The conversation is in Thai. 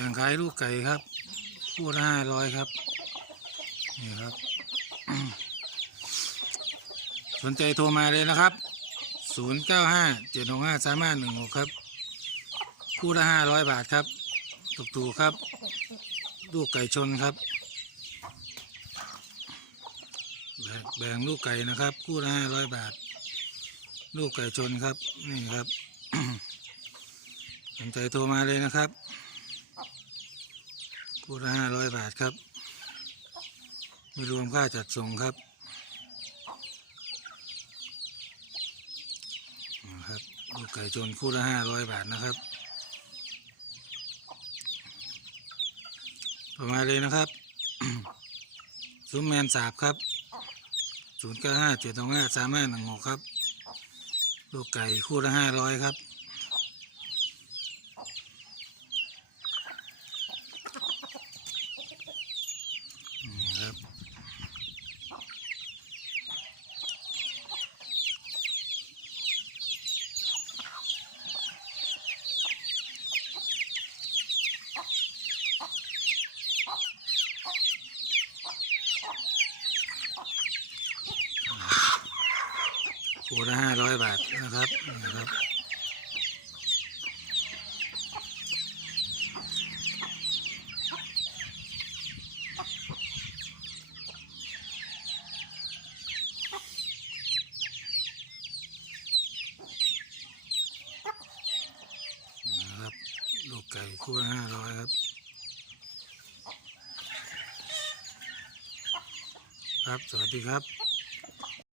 แบ่งขายลูกไก่ครับคู่ละห้าร้อยครับ นี่ครับ สนใจโทรมาเลยนะครับศูนย์เก้าห้าเจ็ดหกห้าสามห้าหนึ่งหกครับ คู่ละห้าร้อยบาทครับ ถูกถูกๆครับ ลูกไก่ชนครับแบ่งแบ่งลูกไก่นะครับ คู่ละห้าร้อยบาท ลูกไก่ชนครับ นี่ครับสนใจโทรมาเลยนะครับ คู่ละห้าร้อยบาทครับ ไม่รวมค่าจัดส่งครับนะครับลูกไก่ชนคู่ละห้าร้อยบาทนะครับ ประมาณเลยนะครับซุ้มแมนสาบครับศูนย์เก้าห้าเจ็ดสองห้าสามห้าหนึ่งหกครับลูกไก่คู่ละห้าร้อยครับ คู่ละห้าร้อยบาทนะครับนี่ครับนะครับลูกไก่คู่ละห้าร้อยครับ ครับ สวัสดีครับ